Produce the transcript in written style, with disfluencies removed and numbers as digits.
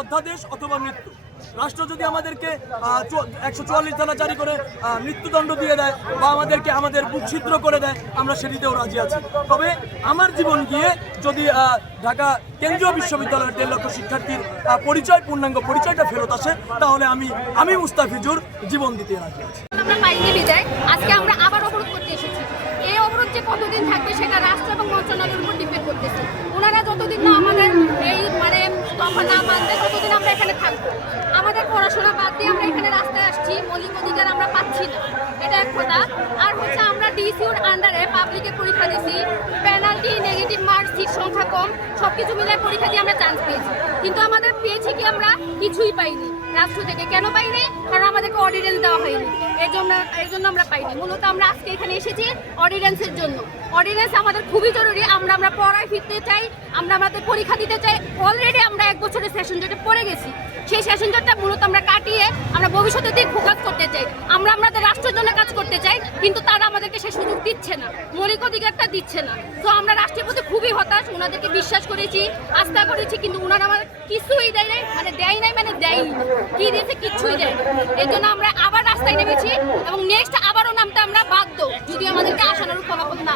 অধ্যাদেশ অথবা মৃত্যু। রাষ্ট্র যদি আমাদেরকে 144 ধারা জারি করে মৃত্যুদণ্ড দিয়ে দেয় বা আমাদেরকে আমাদের বুক ছিদ্র করে দেয়, আমরা সেটিতেও রাজি আছি। তবে আমার জীবন গিয়ে যদি ঢাকা কেন্দ্রীয় বিশ্ববিদ্যালয়ের 1.5 লক্ষ শিক্ষার্থীর পূর্ণাঙ্গ পরিচয়টা ফেরত আসে, তাহলে আমি মুস্তাফিজুর জীবন দিতে রাজি আছি। আমরা পাইনি বিদায় আজকে আমরা আবার অবরোধ করতে এসেছি। এই অবরোধ যে কতদিন থাকবে সেটা রাষ্ট্র এবং মন্ত্রণালয়ের উপর ডিপেন্ড করতেছে। ওনারা যতদিন না আমাদের এই তখন না মানবে ততদিন আমরা এখানে থাকবো। আমাদের পড়াশোনা বাদ দিয়ে আমরা এখানে রাস্তায় আসছি, মৌলিক অধিকার আমরা পাচ্ছি না, এটা এক কথা। আর হচ্ছে আমরা ডিসিউর আন্ডারে পাবলিকে পরীক্ষা দিয়েছি, পেনাল্টি, নেগেটিভ মার্কস, সিট সংখ্যা কম, সবকিছু মিলে পরীক্ষা দিয়ে আমরা চান্স পেয়েছি। কিন্তু আমাদের পেয়েছি কি আমরা কিছুই পাইনি রাষ্ট্র থেকে। কেন পাইনি? কারণ আমাদেরকে অর্ডিন্যান্স দেওয়া হয়নি, এর জন্য আমরা পাইনি। মূলত আমরা আজকে এখানে এসেছি অর্ডিন্যান্সের জন্য। অর্ডিন্যান্স আমাদের খুবই জরুরি। আমরা পড়ায় ফিরতে চাই, আমরা আমাদের পরীক্ষা দিতে চাই। অলরেডি আমরা 1 বছরের সেশন জটে পড়ে গেছি। সেই সেশন জটটা মূলত আমরা কাটিয়ে আমরা ভবিষ্যতের দিকে ফোকাস করতে চাই। আমরা আমাদের রাষ্ট্রের জন্য কাজ করতে চাই, কিন্তু তারা আমাদেরকে সেই সুযোগ দিচ্ছে না, মৌলিক অধিকারটা দিচ্ছে না। তো আমরা রাষ্ট্রের প্রতি খুবই হতাশ। ওনাদেরকে বিশ্বাস করেছি, আস্থা করেছি, কিন্তু ওনারা আমাদের কিছুই দেয় নাই, দেয়নি না। কি দিয়েছে? কিচ্ছুই দেয়নি। এর জন্য আমরা আবার রাস্তায় নেমেছি এবং নেক্সট আবারও নামতে আমরা বাধ্য, যদি আমাদেরকে আশানুরূপ ফলাফল না